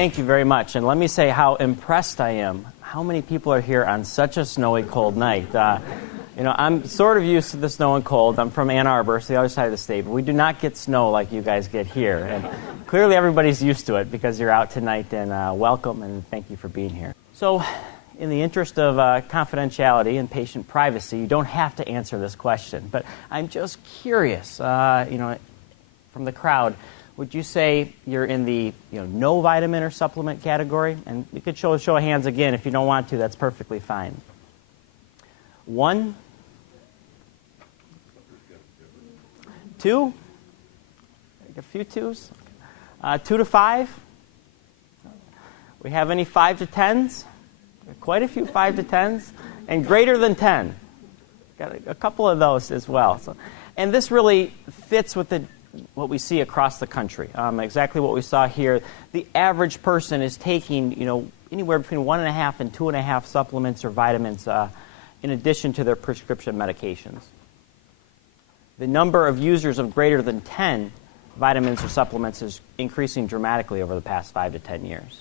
Thank you very much. And let me say how impressed I am. How many people are here on such a snowy, cold night? I'm sort of used to the snow and cold. I'm from Ann Arbor, so the other side of the state, but we do not get snow like you guys get here. And clearly everybody's used to it because you're out tonight, and welcome, and thank you for being here. So, in the interest of confidentiality and patient privacy, you don't have to answer this question, but I'm just curious, from the crowd, would you say you're in the no vitamin or supplement category? And you could show of hands again. If you don't want to, that's perfectly fine. 1, 2, a few 2s. 2 to 5. We have any 5 to 10s? Quite a few 5 to 10s, and greater than 10. Got a couple of those as well. So, and this really fits with what we see across the country. Exactly what we saw here. The average person is taking, anywhere between 1.5 and 2.5 supplements or vitamins in addition to their prescription medications. The number of users of greater than 10 vitamins or supplements is increasing dramatically over the past 5 to 10 years.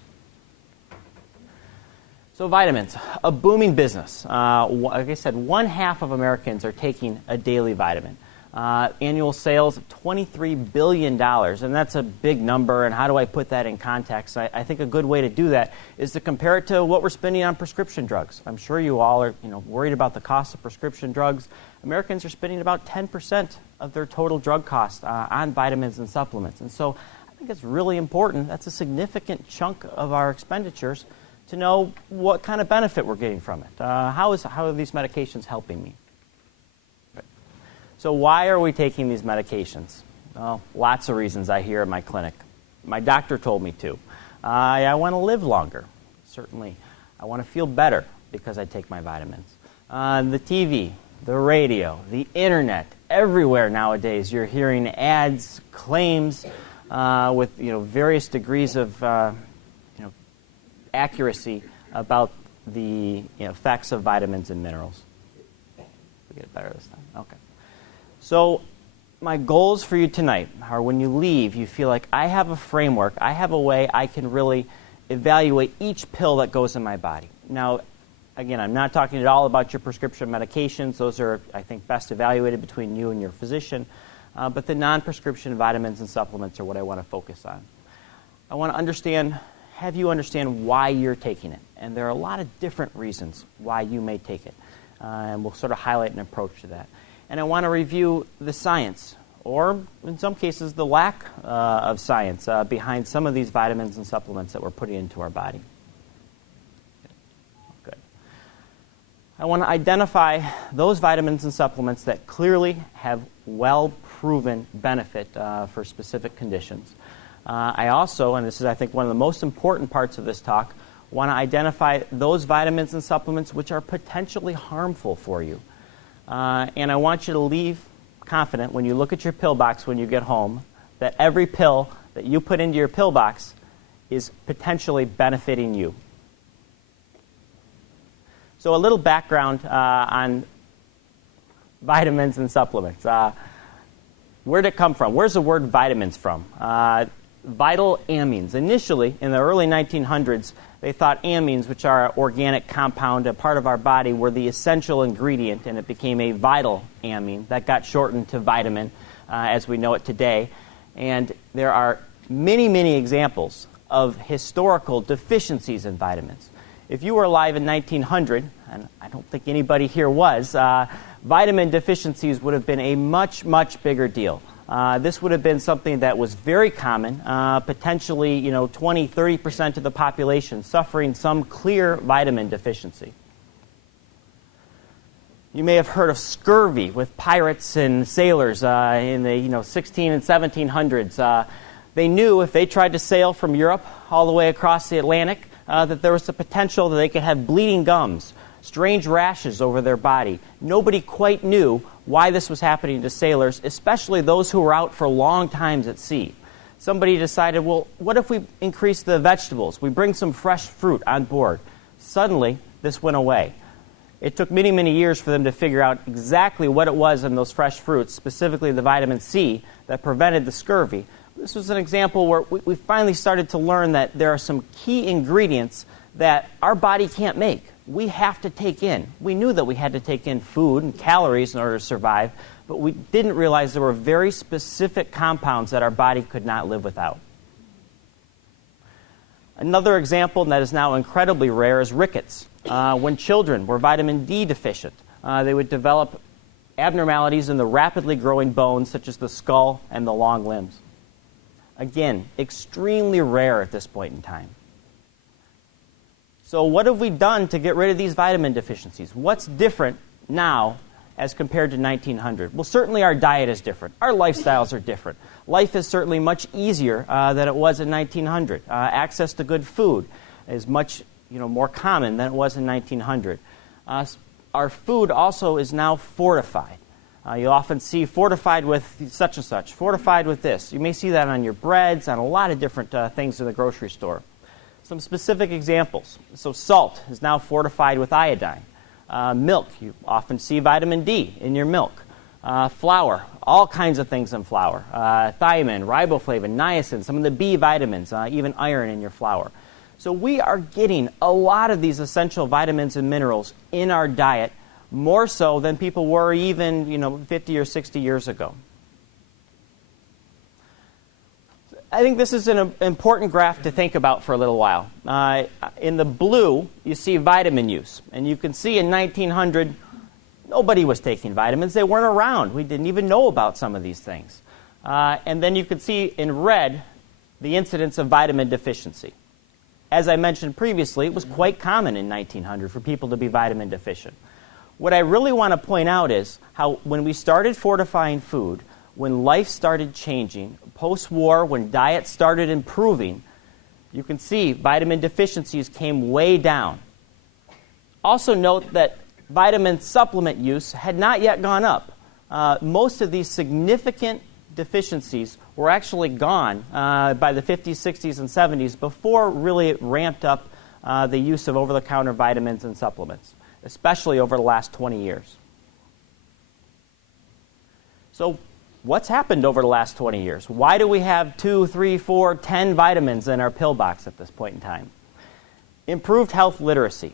So vitamins, a booming business. Like I said, 1/2 of Americans are taking a daily vitamin. Annual sales of $23 billion, and that's a big number, and how do I put that in context? I think a good way to do that is to compare it to what we're spending on prescription drugs. I'm sure you all are worried about the cost of prescription drugs. Americans are spending about 10% of their total drug cost on vitamins and supplements, and so I think it's really important. That's a significant chunk of our expenditures to know what kind of benefit we're getting from it. How are these medications helping me? So why are we taking these medications? Well, lots of reasons I hear at my clinic. My doctor told me to. I want to live longer, certainly. I want to feel better because I take my vitamins. The TV, the radio, the internet, everywhere nowadays you're hearing ads, claims with various degrees of accuracy about the effects of vitamins and minerals. We get it better this time? Okay. So my goals for you tonight are when you leave, you feel like I have a framework, I have a way I can really evaluate each pill that goes in my body. Now, again, I'm not talking at all about your prescription medications. Those are, I think, best evaluated between you and your physician. But the non-prescription vitamins and supplements are what I want to focus on. I want to have you understand why you're taking it. And there are a lot of different reasons why you may take it. And we'll sort of highlight an approach to that. And I want to review the science, or in some cases the lack of science behind some of these vitamins and supplements that we're putting into our body. Good. I want to identify those vitamins and supplements that clearly have well-proven benefit for specific conditions. I also, and this is I think one of the most important parts of this talk, want to identify those vitamins and supplements which are potentially harmful for you. And I want you to leave confident when you look at your pill box when you get home that every pill that you put into your pill box is potentially benefiting you. So a little background on vitamins and supplements. Where did it come from? Where's the word vitamins from? Vital amines. Initially, in the early 1900s, they thought amines, which are an organic compound, a part of our body, were the essential ingredient, and it became a vital amine. That got shortened to vitamin as we know it today. And there are many, many examples of historical deficiencies in vitamins. If you were alive in 1900, and I don't think anybody here was, vitamin deficiencies would have been a much, much bigger deal. This would have been something that was very common, potentially 20, 30% of the population suffering some clear vitamin deficiency. You may have heard of scurvy with pirates and sailors in the 16 and 1700s. They knew if they tried to sail from Europe all the way across the Atlantic that there was the potential that they could have bleeding gums, strange rashes over their body. Nobody quite knew why this was happening to sailors, especially those who were out for long times at sea. Somebody decided, well, what if we increase the vegetables? We bring some fresh fruit on board. Suddenly, this went away. It took many, many years for them to figure out exactly what it was in those fresh fruits, specifically the vitamin C, that prevented the scurvy. This was an example where we finally started to learn that there are some key ingredients that our body can't make. We have to take in. We knew that we had to take in food and calories in order to survive, but we didn't realize there were very specific compounds that our body could not live without. Another example that is now incredibly rare is rickets. When children were vitamin D deficient, they would develop abnormalities in the rapidly growing bones, such as the skull and the long limbs. Again, extremely rare at this point in time. So what have we done to get rid of these vitamin deficiencies? What's different now as compared to 1900? Well, certainly our diet is different. Our lifestyles are different. Life is certainly much easier than it was in 1900. Access to good food is much more common than it was in 1900. Our food also is now fortified. You'll often see fortified with such and such, fortified with this. You may see that on your breads, on a lot of different things in the grocery store. Some specific examples. So salt is now fortified with iodine. Milk, you often see vitamin D in your milk. Flour, all kinds of things in flour. Thiamine, riboflavin, niacin, some of the B vitamins, even iron in your flour. So we are getting a lot of these essential vitamins and minerals in our diet, more so than people were even 50 or 60 years ago. I think this is an important graph to think about for a little while. In the blue, you see vitamin use. And you can see in 1900, nobody was taking vitamins. They weren't around. We didn't even know about some of these things. And then you can see in red the incidence of vitamin deficiency. As I mentioned previously, it was quite common in 1900 for people to be vitamin deficient. What I really want to point out is how when we started fortifying food, when life started changing, post-war, when diet started improving, you can see vitamin deficiencies came way down. Also note that vitamin supplement use had not yet gone up. Most of these significant deficiencies were actually gone by the 50s, 60s, and 70s before really it ramped up the use of over-the-counter vitamins and supplements, especially over the last 20 years. So what's happened over the last 20 years? Why do we have 2, 3, 4, 10 vitamins in our pill box at this point in time? Improved health literacy.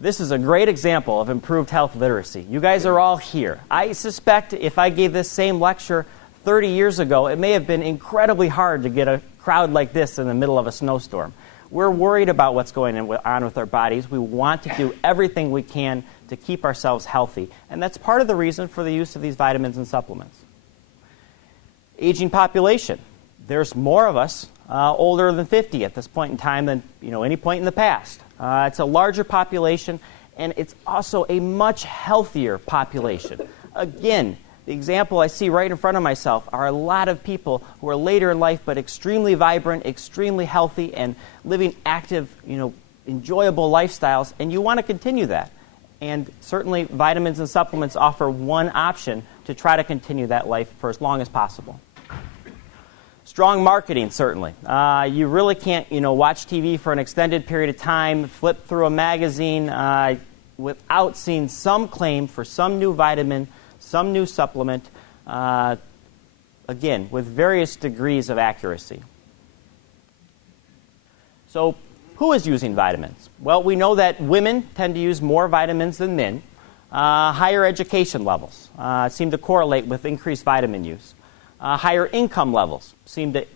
This is a great example of improved health literacy. You guys are all here. I suspect if I gave this same lecture 30 years ago, it may have been incredibly hard to get a crowd like this in the middle of a snowstorm. We're worried about what's going on with our bodies. We want to do everything we can to keep ourselves healthy. And that's part of the reason for the use of these vitamins and supplements. Aging population. There's more of us older than 50 at this point in time than any point in the past. It's a larger population, and it's also a much healthier population. Again, the example I see right in front of myself are a lot of people who are later in life but extremely vibrant, extremely healthy, and living active, enjoyable lifestyles, and you want to continue that. And certainly vitamins and supplements offer one option to try to continue that life for as long as possible. Strong marketing, certainly. You really can't, watch TV for an extended period of time, flip through a magazine without seeing some claim for some new vitamin, some new supplement, again, with various degrees of accuracy. So, who is using vitamins? Well, we know that women tend to use more vitamins than men. Higher education levels seem to correlate with increased vitamin use. Higher income levels seem to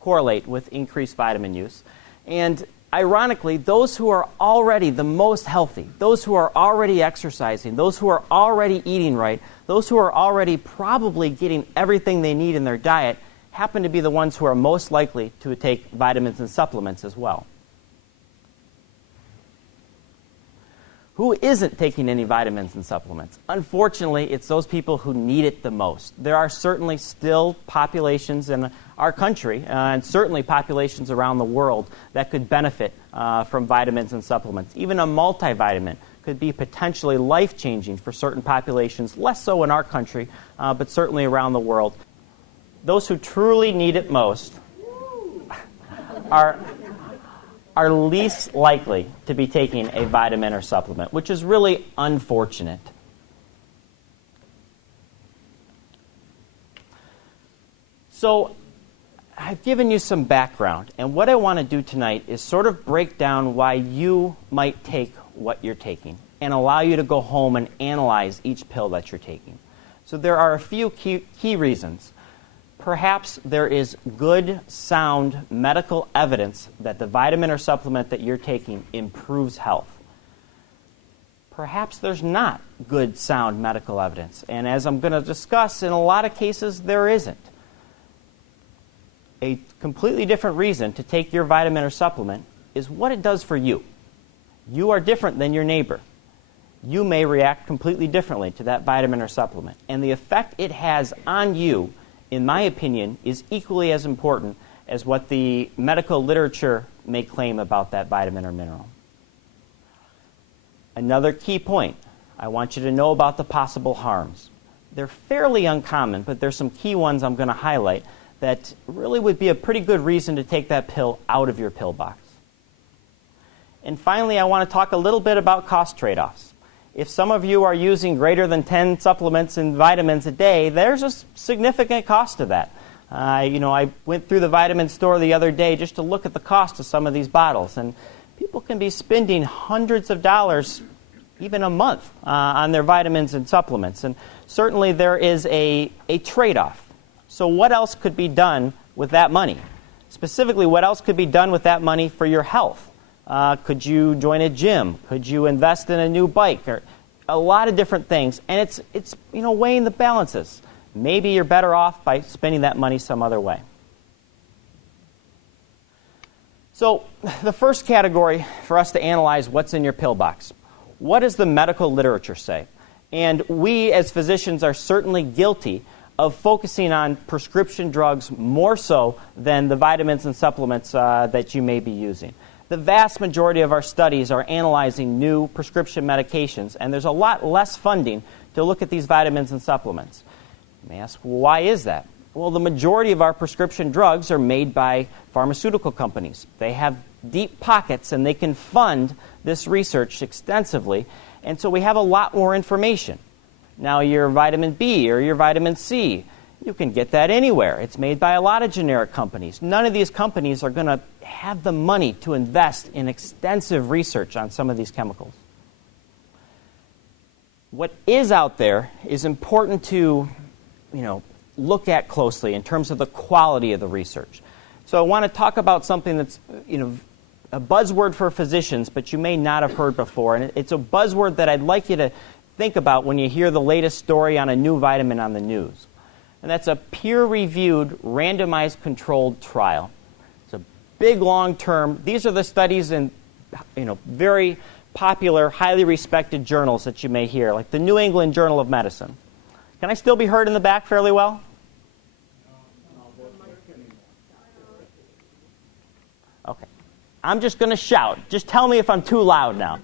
correlate with increased vitamin use. And ironically, those who are already the most healthy, those who are already exercising, those who are already eating right, those who are already probably getting everything they need in their diet, happen to be the ones who are most likely to take vitamins and supplements as well. Who isn't taking any vitamins and supplements? Unfortunately, it's those people who need it the most. There are certainly still populations in our country, and certainly populations around the world, that could benefit from vitamins and supplements. Even a multivitamin could be potentially life-changing for certain populations, less so in our country, but certainly around the world. Those who truly need it most are least likely to be taking a vitamin or supplement, which is really unfortunate. So I've given you some background, and what I want to do tonight is sort of break down why you might take what you're taking and allow you to go home and analyze each pill that you're taking. So there are a few key reasons. Perhaps there is good, sound medical evidence that the vitamin or supplement that you're taking improves health. Perhaps there's not good, sound medical evidence, and as I'm going to discuss, in a lot of cases, there isn't. A completely different reason to take your vitamin or supplement is what it does for you. You are different than your neighbor. You may react completely differently to that vitamin or supplement, and the effect it has on you, in my opinion, is equally as important as what the medical literature may claim about that vitamin or mineral. Another key point, I want you to know about the possible harms. They're fairly uncommon, but there's some key ones I'm going to highlight that really would be a pretty good reason to take that pill out of your pill box. And finally, I want to talk a little bit about cost trade-offs. If some of you are using greater than 10 supplements and vitamins a day, there's a significant cost to that. I went through the vitamin store the other day just to look at the cost of some of these bottles, and people can be spending hundreds of dollars, even a month, on their vitamins and supplements. And certainly there is a trade-off. So what else could be done with that money? Specifically, what else could be done with that money for your health? Could you join a gym? Could you invest in a new bike? Or a lot of different things. And it's weighing the balances. Maybe you're better off by spending that money some other way. So the first category for us to analyze what's in your pill box. What does the medical literature say? And we as physicians are certainly guilty of focusing on prescription drugs more so than the vitamins and supplements that you may be using. The vast majority of our studies are analyzing new prescription medications, and there's a lot less funding to look at these vitamins and supplements. You may ask, well, why is that? Well, the majority of our prescription drugs are made by pharmaceutical companies. They have deep pockets, and they can fund this research extensively, and so we have a lot more information. Now, your vitamin B or your vitamin C, you can get that anywhere. It's made by a lot of generic companies. None of these companies are going to have the money to invest in extensive research on some of these chemicals. What is out there is important to, look at closely in terms of the quality of the research. So I want to talk about something that's, a buzzword for physicians, but you may not have heard before. And it's a buzzword that I'd like you to think about when you hear the latest story on a new vitamin on the news. And that's a peer-reviewed, randomized controlled trial. It's a big, long term. These are the studies in, very popular, highly respected journals that you may hear, like the New England Journal of Medicine. Can I still be heard in the back fairly well? Okay. I'm just going to shout. Just tell me if I'm too loud now.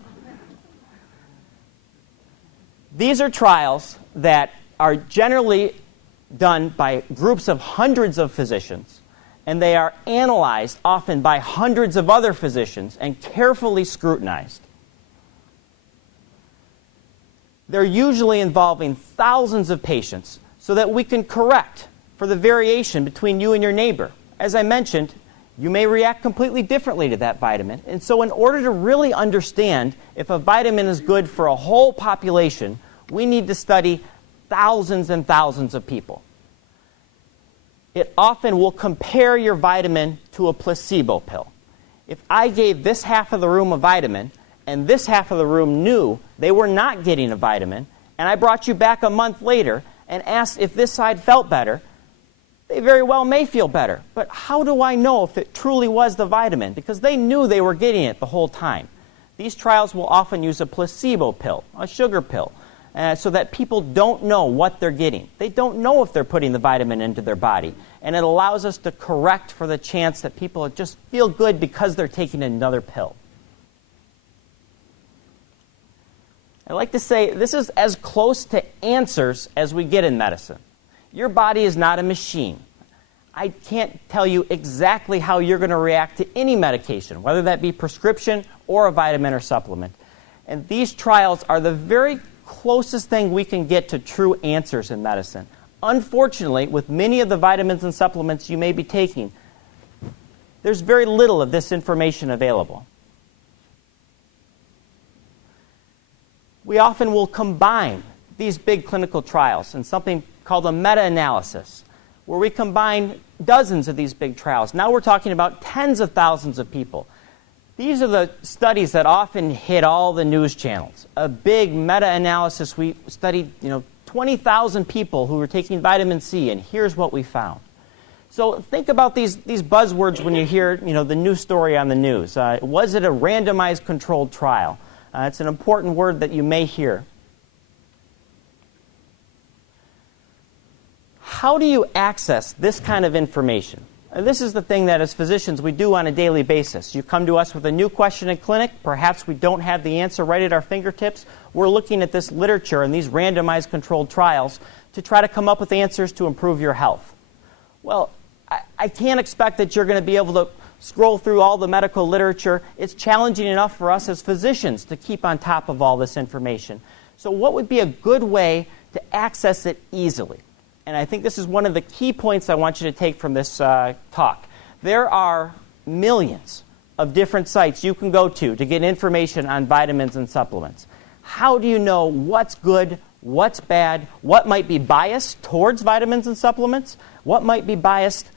These are trials that are generally done by groups of hundreds of physicians, and they are analyzed often by hundreds of other physicians and carefully scrutinized. They're usually involving thousands of patients so that we can correct for the variation between you and your neighbor. As I mentioned, you may react completely differently to that vitamin, and so in order to really understand if a vitamin is good for a whole population, we need to study thousands and thousands of people. It often will compare your vitamin to a placebo pill. If I gave this half of the room a vitamin and this half of the room knew they were not getting a vitamin, and I brought you back a month later and asked if this side felt better, they very well may feel better. But how do I know if it truly was the vitamin? Because they knew they were getting it the whole time. These trials will often use a placebo pill, a sugar pill, so that people don't know what they're getting. They don't know if they're putting the vitamin into their body. And it allows us to correct for the chance that people just feel good because they're taking another pill. I like to say this is as close to answers as we get in medicine. Your body is not a machine. I can't tell you exactly how you're going to react to any medication, whether that be prescription or a vitamin or supplement. And these trials are the very closest thing we can get to true answers in medicine. Unfortunately, with many of the vitamins and supplements you may be taking, there's very little of this information available. We often will combine these big clinical trials in something called a meta-analysis, where we combine dozens of these big trials. Now we're talking about tens of thousands of people. These are the studies that often hit all the news channels. A big meta-analysis, we studied 20,000 people who were taking vitamin C, and here's what we found. So think about these buzzwords when you hear the news story on the news. Was it a randomized controlled trial? It's an important word that you may hear. How do you access this kind of information? This is the thing that as physicians we do on a daily basis. You come to us with a new question in clinic. Perhaps we don't have the answer right at our fingertips. We're looking at this literature and these randomized controlled trials to try to come up with answers to improve your health. Well, I can't expect that you're going to be able to scroll through all the medical literature. It's challenging enough for us as physicians to keep on top of all this information. So what would be a good way to access it easily? And I think this is one of the key points I want you to take from this talk. There are millions of different sites you can go to get information on vitamins and supplements. How do you know what's good, what's bad, what might be biased towards vitamins and supplements, what might be biased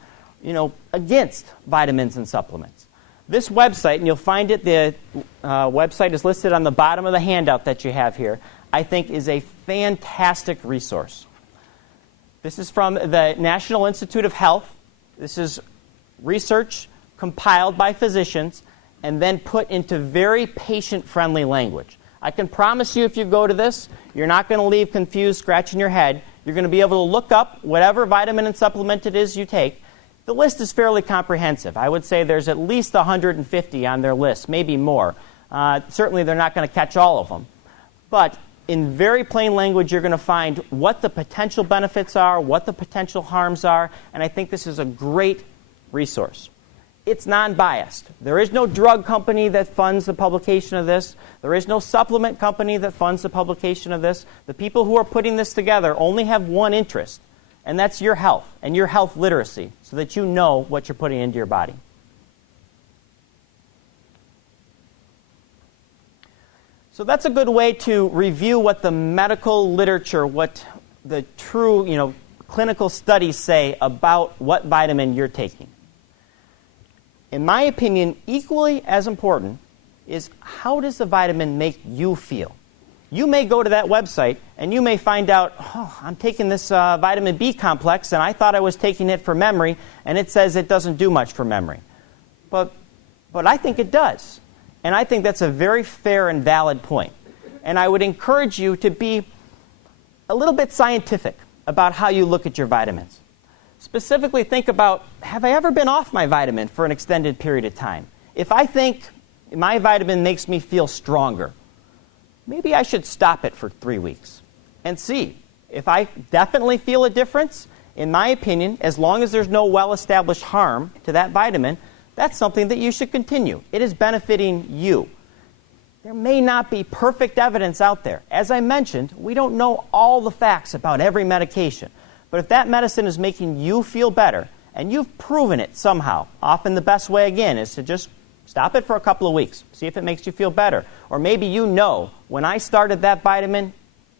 against vitamins and supplements? This website, and you'll find it, the website is listed on the bottom of the handout that you have here, I think is a fantastic resource. This is from the National Institute of Health. This is research compiled by physicians and then put into very patient-friendly language. I can promise you if you go to this, you're not going to leave confused, scratching your head. You're going to be able to look up whatever vitamin and supplement it is you take. The list is fairly comprehensive. I would say there's at least 150 on their list, maybe more. Certainly they're not going to catch all of them. But in very plain language, you're going to find what the potential benefits are, what the potential harms are, and I think this is a great resource. It's non-biased. There is no drug company that funds the publication of this. There is no supplement company that funds the publication of this. The people who are putting this together only have one interest, and that's your health and your health literacy, so that you know what you're putting into your body. So that's a good way to review what the medical literature, what the true, clinical studies say about what vitamin you're taking. In my opinion, equally as important is how does the vitamin make you feel? You may go to that website and you may find out, I'm taking this vitamin B complex and I thought I was taking it for memory, and it says it doesn't do much for memory. But I think it does. And I think that's a very fair and valid point. And I would encourage you to be a little bit scientific about how you look at your vitamins. Specifically think about, have I ever been off my vitamin for an extended period of time? If I think my vitamin makes me feel stronger, maybe I should stop it for 3 weeks and see. If I definitely feel a difference, in my opinion, as long as there's no well-established harm to that vitamin, that's something that you should continue. It is benefiting you. There may not be perfect evidence out there. As I mentioned, we don't know all the facts about every medication. But if that medicine is making you feel better, and you've proven it somehow, often the best way, again, is to just stop it for a couple of weeks. See if it makes you feel better. Or maybe when I started that vitamin,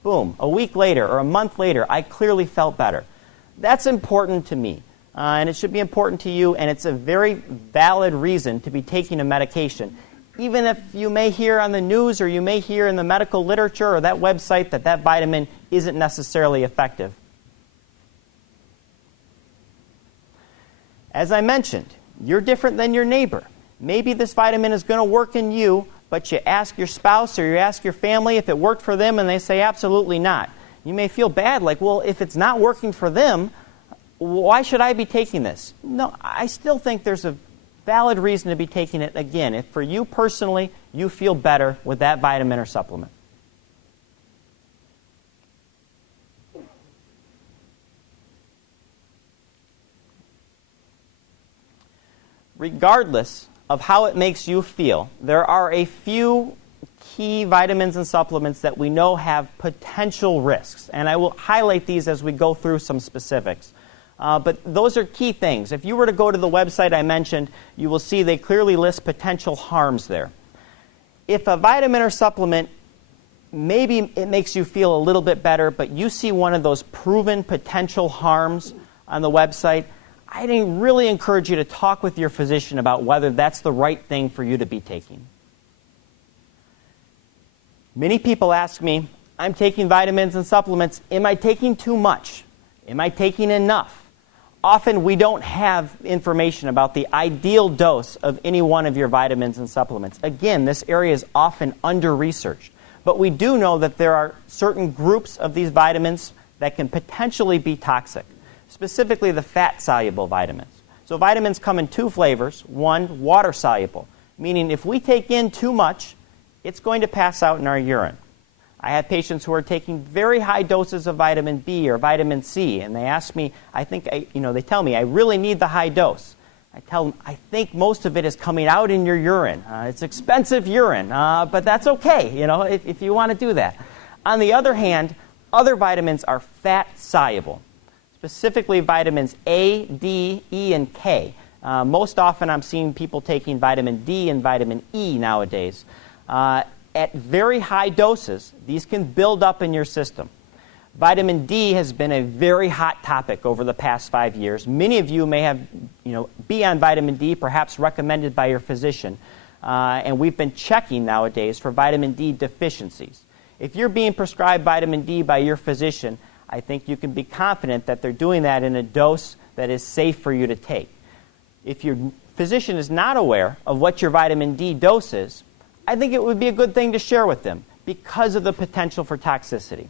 boom, a week later or a month later, I clearly felt better. That's important to me. And it should be important to you, and it's a very valid reason to be taking a medication. Even if you may hear on the news or you may hear in the medical literature or that website that vitamin isn't necessarily effective. As I mentioned, you're different than your neighbor. Maybe this vitamin is going to work in you, but you ask your spouse or you ask your family if it worked for them, and they say absolutely not. You may feel bad, like, well, if it's not working for them, why should I be taking this? No, I still think there's a valid reason to be taking it again, if for you personally, you feel better with that vitamin or supplement. Regardless of how it makes you feel, there are a few key vitamins and supplements that we know have potential risks, and I will highlight these as we go through some specifics. But those are key things. If you were to go to the website I mentioned, you will see they clearly list potential harms there. If a vitamin or supplement, maybe it makes you feel a little bit better, but you see one of those proven potential harms on the website, I really encourage you to talk with your physician about whether that's the right thing for you to be taking. Many people ask me, I'm taking vitamins and supplements. Am I taking too much? Am I taking enough? Often we don't have information about the ideal dose of any one of your vitamins and supplements. Again, this area is often under-researched. But we do know that there are certain groups of these vitamins that can potentially be toxic, specifically the fat-soluble vitamins. So vitamins come in two flavors. One, water-soluble, meaning if we take in too much, it's going to pass out in our urine. I have patients who are taking very high doses of vitamin B or vitamin C, and they ask me, they tell me, I really need the high dose. I tell them, I think most of it is coming out in your urine. It's expensive urine, but that's okay, if you want to do that. On the other hand, other vitamins are fat-soluble, specifically vitamins A, D, E, and K. Most often I'm seeing people taking vitamin D and vitamin E nowadays. At very high doses, these can build up in your system. Vitamin D has been a very hot topic over the past 5 years. Many of you may have, be on vitamin D, perhaps recommended by your physician. And we've been checking nowadays for vitamin D deficiencies. If you're being prescribed vitamin D by your physician, I think you can be confident that they're doing that in a dose that is safe for you to take. If your physician is not aware of what your vitamin D dose is, I think it would be a good thing to share with them because of the potential for toxicity.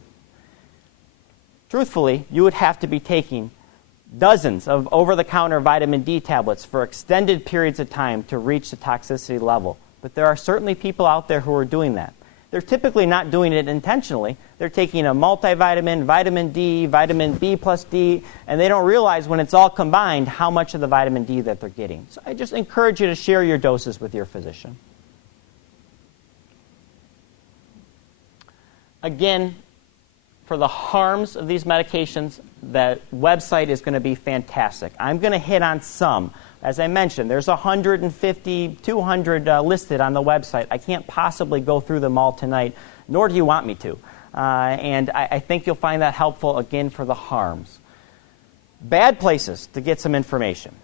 Truthfully, you would have to be taking dozens of over-the-counter vitamin D tablets for extended periods of time to reach the toxicity level. But there are certainly people out there who are doing that. They're typically not doing it intentionally. They're taking a multivitamin, vitamin D, vitamin B plus D, and they don't realize when it's all combined how much of the vitamin D that they're getting. So I just encourage you to share your doses with your physician. Again, for the harms of these medications, the website is going to be fantastic. I'm going to hit on some. As I mentioned, there's 150, 200 listed on the website. I can't possibly go through them all tonight, nor do you want me to. And I think you'll find that helpful, again, for the harms. Bad places to get some information.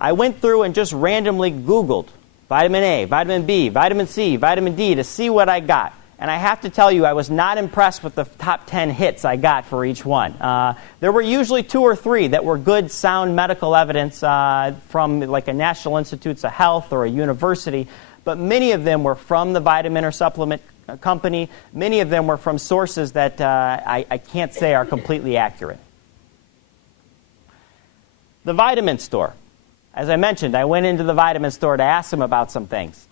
I went through and just randomly Googled vitamin A, vitamin B, vitamin C, vitamin D to see what I got. And I have to tell you, I was not impressed with the top 10 hits I got for each one. There were usually 2 or 3 that were good, sound medical evidence from like a National Institutes of Health or a university, but many of them were from the vitamin or supplement company. Many of them were from sources that I can't say are completely accurate. The vitamin store. As I mentioned, I went into the vitamin store to ask them about some things.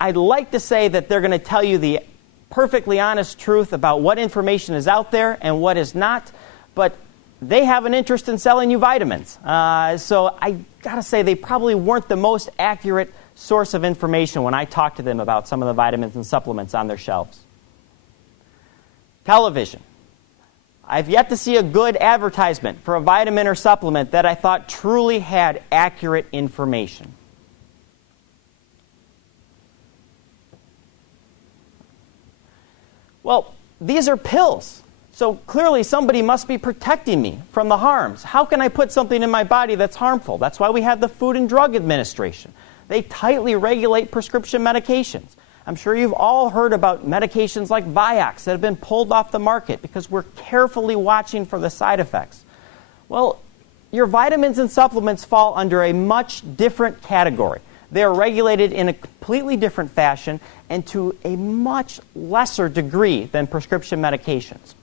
I'd like to say that they're going to tell you the perfectly honest truth about what information is out there and what is not, but they have an interest in selling you vitamins. So I got to say they probably weren't the most accurate source of information when I talked to them about some of the vitamins and supplements on their shelves. Television. I've yet to see a good advertisement for a vitamin or supplement that I thought truly had accurate information. Well, these are pills. So clearly somebody must be protecting me from the harms. How can I put something in my body that's harmful? That's why we have the Food and Drug Administration. They tightly regulate prescription medications. I'm sure you've all heard about medications like Vioxx that have been pulled off the market because we're carefully watching for the side effects. Well, your vitamins and supplements fall under a much different category. They are regulated in a completely different fashion and to a much lesser degree than prescription medications.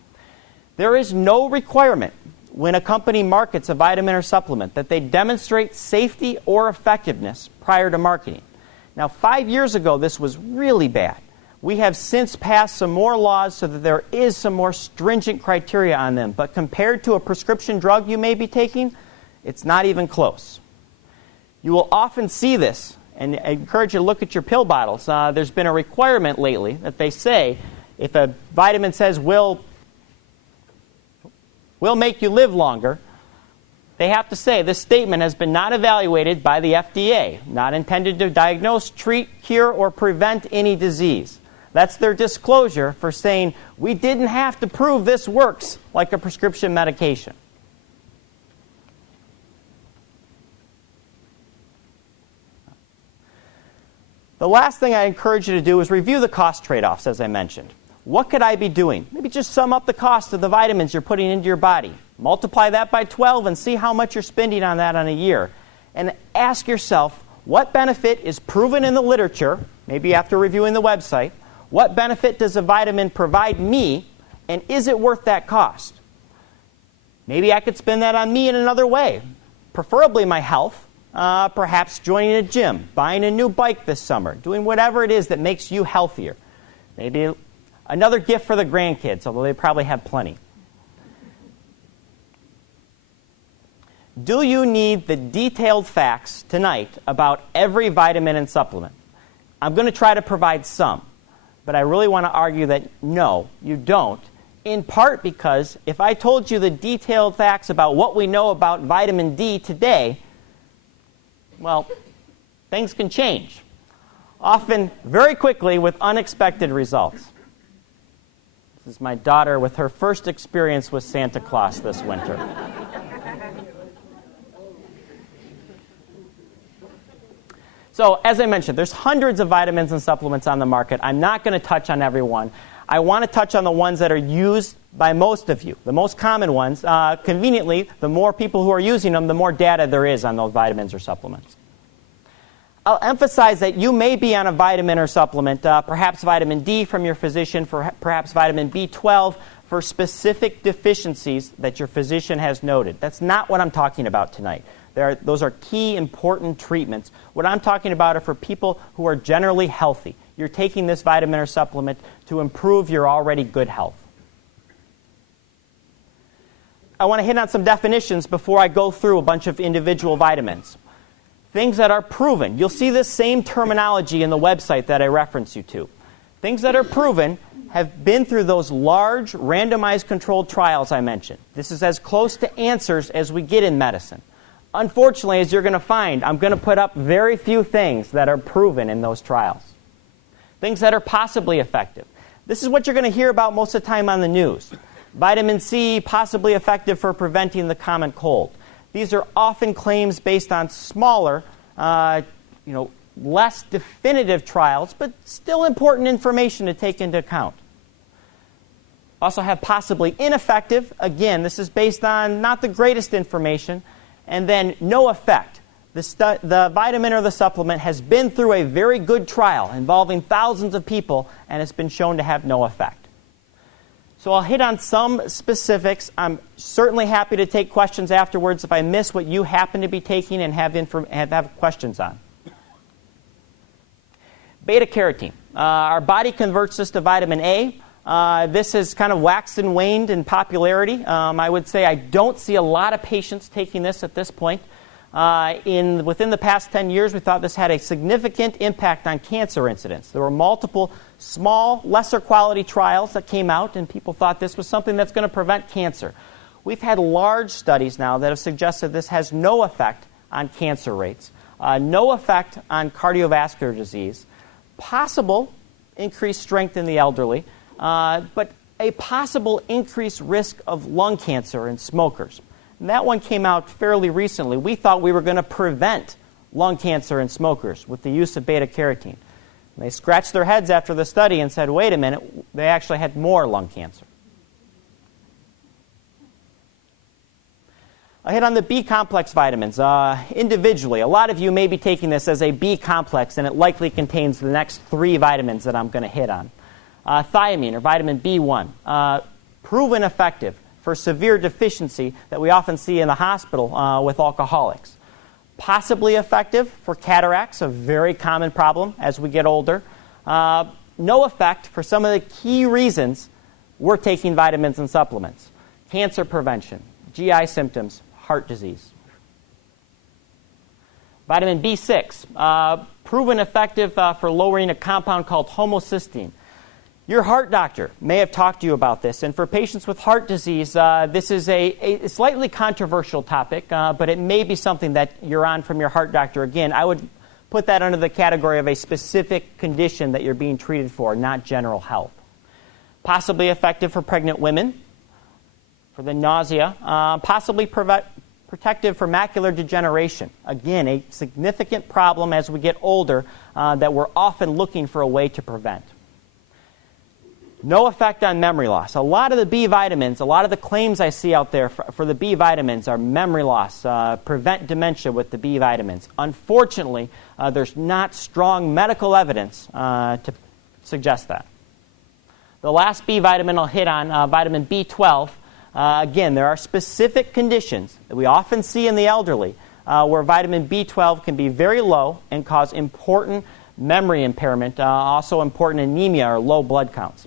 There is no requirement when a company markets a vitamin or supplement that they demonstrate safety or effectiveness prior to marketing. Now, 5 years ago, this was really bad. We have since passed some more laws so that there is some more stringent criteria on them. But compared to a prescription drug you may be taking, it's not even close. You will often see this, and I encourage you to look at your pill bottles. There's been a requirement lately that they say if a vitamin says will will make you live longer, they have to say this statement has been not evaluated by the FDA, not intended to diagnose, treat, cure, or prevent any disease. That's their disclosure for saying we didn't have to prove this works like a prescription medication. The last thing I encourage you to do is review the cost trade-offs, as I mentioned. What could I be doing? Maybe just sum up the cost of the vitamins you're putting into your body. Multiply that by 12 and see how much you're spending on that on a year. And ask yourself, what benefit is proven in the literature, maybe after reviewing the website, what benefit does a vitamin provide me, and is it worth that cost? Maybe I could spend that on me in another way, preferably my health, perhaps joining a gym, buying a new bike this summer, doing whatever it is that makes you healthier. Maybe another gift for the grandkids, although they probably have plenty. Do you need the detailed facts tonight about every vitamin and supplement? I'm going to try to provide some, but I really want to argue that no, you don't, in part because if I told you the detailed facts about what we know about vitamin D today, well, things can change, often very quickly with unexpected results. This is my daughter with her first experience with Santa Claus this winter. So, as I mentioned, there's hundreds of vitamins and supplements on the market. I'm not going to touch on every one. I want to touch on the ones that are used by most of you, the most common ones. Conveniently, the more people who are using them, the more data there is on those vitamins or supplements. I'll emphasize that you may be on a vitamin or supplement, perhaps vitamin D from your physician, perhaps vitamin B12 for specific deficiencies that your physician has noted. That's not what I'm talking about tonight. Those are key, important treatments. What I'm talking about are for people who are generally healthy. You're taking this vitamin or supplement to improve your already good health. I want to hit on some definitions before I go through a bunch of individual vitamins. Things that are proven. You'll see this same terminology in the website that I reference you to. Things that are proven have been through those large randomized controlled trials I mentioned. This is as close to answers as we get in medicine. Unfortunately, as you're going to find, I'm going to put up very few things that are proven in those trials. Things that are possibly effective. This is what you're going to hear about most of the time on the news. Vitamin C, possibly effective for preventing the common cold. These are often claims based on smaller, less definitive trials, but still important information to take into account. Also have possibly ineffective. Again, this is based on not the greatest information. And then no effect. The vitamin or the supplement has been through a very good trial involving thousands of people and has been shown to have no effect. So I'll hit on some specifics. I'm certainly happy to take questions afterwards if I miss what you happen to be taking and have questions on. Beta-carotene. Our body converts this to vitamin A. This has kind of waxed and waned in popularity. I would say I don't see a lot of patients taking this at this point. Within the past 10 years, we thought this had a significant impact on cancer incidence. There were multiple small, lesser quality trials that came out, and people thought this was something that's going to prevent cancer. We've had large studies now that have suggested this has no effect on cancer rates, no effect on cardiovascular disease, possible increased strength in the elderly, but a possible increased risk of lung cancer in smokers. And that one came out fairly recently. We thought we were going to prevent lung cancer in smokers with the use of beta-carotene. And they scratched their heads after the study and said, wait a minute, they actually had more lung cancer. I hit on the B-complex vitamins individually. A lot of you may be taking this as a B-complex, and it likely contains the next 3 vitamins that I'm going to hit on. Thiamine, or vitamin B1, proven effective for severe deficiency that we often see in the hospital with alcoholics. Possibly effective for cataracts, a very common problem as we get older. No effect for some of the key reasons we're taking vitamins and supplements. Cancer prevention, GI symptoms, heart disease. Vitamin B6, proven effective for lowering a compound called homocysteine. Your heart doctor may have talked to you about this, and for patients with heart disease, this is a slightly controversial topic, but it may be something that you're on from your heart doctor. Again, I would put that under the category of a specific condition that you're being treated for, not general health. Possibly effective for pregnant women, for the nausea, possibly protective for macular degeneration. Again, a significant problem as we get older that we're often looking for a way to prevent. No effect on memory loss. A lot of the B vitamins, a lot of the claims I see out there for the B vitamins are memory loss, prevent dementia with the B vitamins. Unfortunately, there's not strong medical evidence to suggest that. The last B vitamin I'll hit on, vitamin B12. Again, there are specific conditions that we often see in the elderly where vitamin B12 can be very low and cause important memory impairment, also important anemia or low blood counts.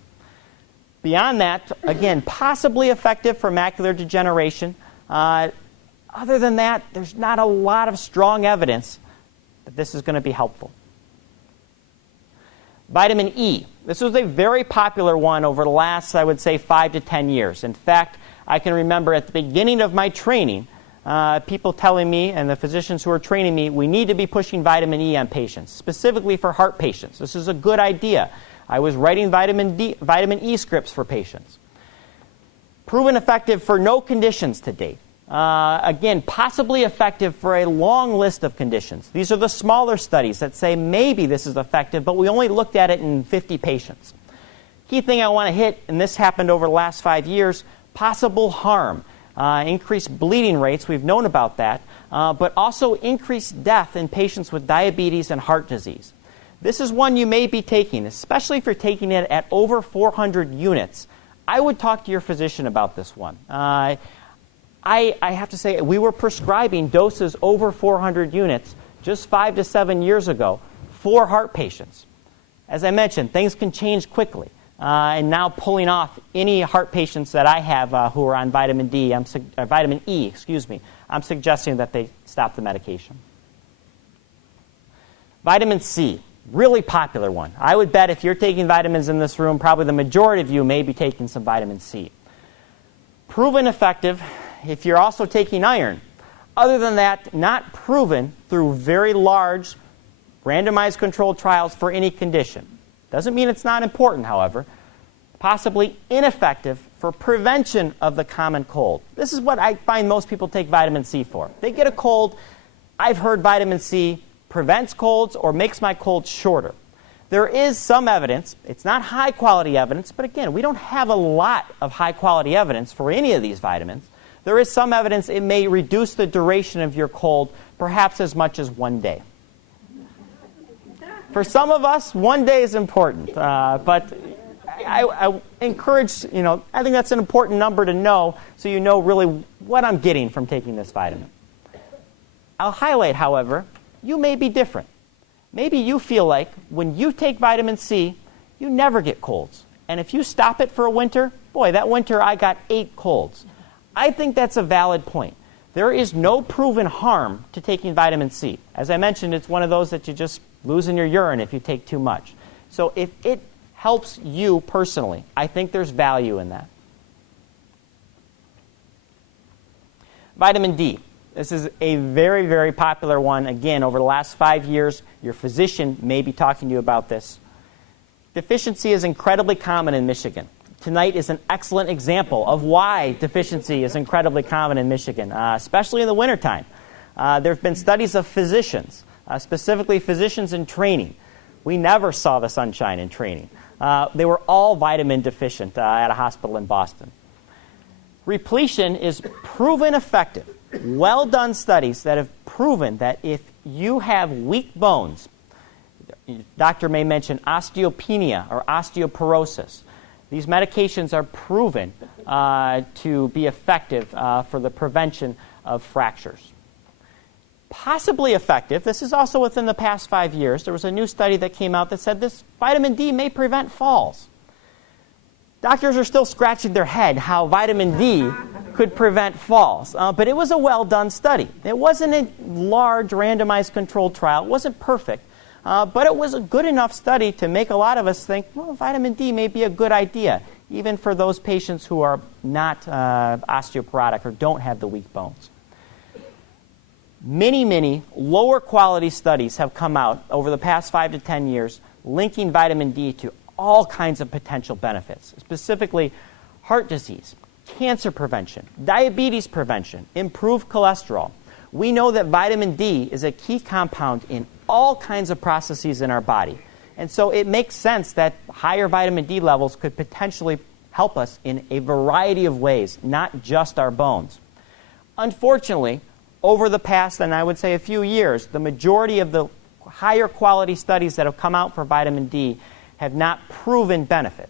Beyond that, again, possibly effective for macular degeneration. Other than that, there's not a lot of strong evidence that this is going to be helpful. Vitamin E. This was a very popular one over the last, I would say, 5 to 10 years. In fact, I can remember at the beginning of my training, people telling me, and the physicians who were training me, we need to be pushing vitamin E on patients, specifically for heart patients. This is a good idea. I was writing vitamin E scripts for patients. Proven effective for no conditions to date. Again, possibly effective for a long list of conditions. These are the smaller studies that say maybe this is effective, but we only looked at it in 50 patients. Key thing I want to hit, and this happened over the last 5 years, possible harm. Increased bleeding rates, we've known about that, but also increased death in patients with diabetes and heart disease. This is one you may be taking, especially if you're taking it at over 400 units. I would talk to your physician about this one. I have to say, we were prescribing doses over 400 units just 5 to 7 years ago for heart patients. As I mentioned, things can change quickly. And now pulling off any heart patients that I have who are on vitamin E, I'm suggesting that they stop the medication. Vitamin C. Really popular one. I would bet if you're taking vitamins in this room, probably the majority of you may be taking some vitamin C. Proven effective if you're also taking iron. Other than that, not proven through very large randomized controlled trials for any condition. Doesn't mean it's not important, however. Possibly ineffective for prevention of the common cold. This is what I find most people take vitamin C for. They get a cold. I've heard vitamin C prevents colds or makes my cold shorter. There is some evidence. It's not high-quality evidence, but again, we don't have a lot of high-quality evidence for any of these vitamins. There is some evidence it may reduce the duration of your cold, perhaps as much as 1 day. For some of us, 1 day is important, but I encourage, I think that's an important number to know so you know really what I'm getting from taking this vitamin. I'll highlight, however, you may be different. Maybe you feel like when you take vitamin C, you never get colds. And if you stop it for a winter, boy, that winter I got 8 colds. I think that's a valid point. There is no proven harm to taking vitamin C. As I mentioned, it's one of those that you just lose in your urine if you take too much. So if it helps you personally, I think there's value in that. Vitamin D. This is a very, very popular one. Again, over the last 5 years, your physician may be talking to you about this. Deficiency is incredibly common in Michigan. Tonight is an excellent example of why deficiency is incredibly common in Michigan, especially in the wintertime. There have been studies of physicians, specifically physicians in training. We never saw the sunshine in training. They were all vitamin deficient at a hospital in Boston. Repletion is proven effective. Well-done studies that have proven that if you have weak bones, doctor may mention osteopenia or osteoporosis, these medications are proven to be effective for the prevention of fractures. Possibly effective, this is also within the past 5 years, there was a new study that came out that said this vitamin D may prevent falls. Doctors are still scratching their head how vitamin D could prevent falls, but it was a well-done study. It wasn't a large randomized controlled trial. It wasn't perfect, but it was a good enough study to make a lot of us think, well, vitamin D may be a good idea, even for those patients who are not osteoporotic or don't have the weak bones. Many lower quality studies have come out over the past 5 to 10 years linking vitamin D to all kinds of potential benefits, specifically heart disease, cancer prevention, diabetes prevention, improved cholesterol. We know that vitamin D is a key compound in all kinds of processes in our body. And so it makes sense that higher vitamin D levels could potentially help us in a variety of ways, not just our bones. Unfortunately, over the past, and I would say a few years, the majority of the higher quality studies that have come out for vitamin D have not proven benefit.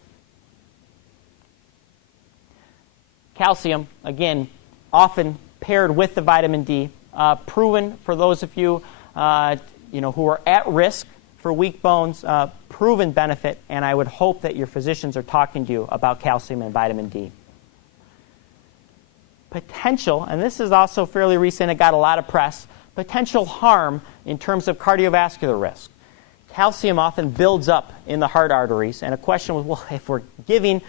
Calcium, again, often paired with the vitamin D, proven for those of you, who are at risk for weak bones, proven benefit, and I would hope that your physicians are talking to you about calcium and vitamin D. Potential, and this is also fairly recent, it got a lot of press, potential harm in terms of cardiovascular risk. Calcium often builds up in the heart arteries, and a question was, well, if we're giving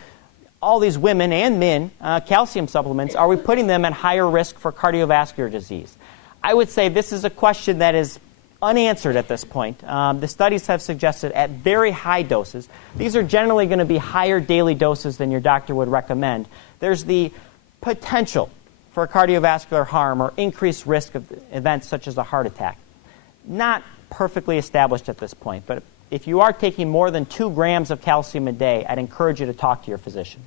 all these women and men calcium supplements, are we putting them at higher risk for cardiovascular disease? I would say this is a question that is unanswered at this point. The studies have suggested at very high doses, these are generally going to be higher daily doses than your doctor would recommend. There's the potential for cardiovascular harm or increased risk of events such as a heart attack. Not perfectly established at this point, but if you are taking more than 2 grams of calcium a day, I'd encourage you to talk to your physician.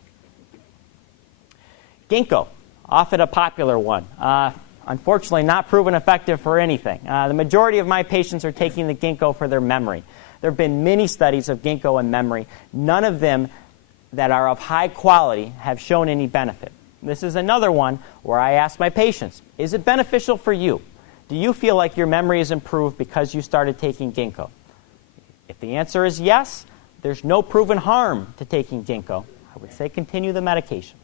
Ginkgo, often a popular one. Unfortunately, not proven effective for anything. The majority of my patients are taking the ginkgo for their memory. There have been many studies of ginkgo and memory. None of them that are of high quality have shown any benefit. This is another one where I ask my patients, is it beneficial for you? Do you feel like your memory is improved because you started taking ginkgo? If the answer is yes, there's no proven harm to taking ginkgo. I would say continue the medication.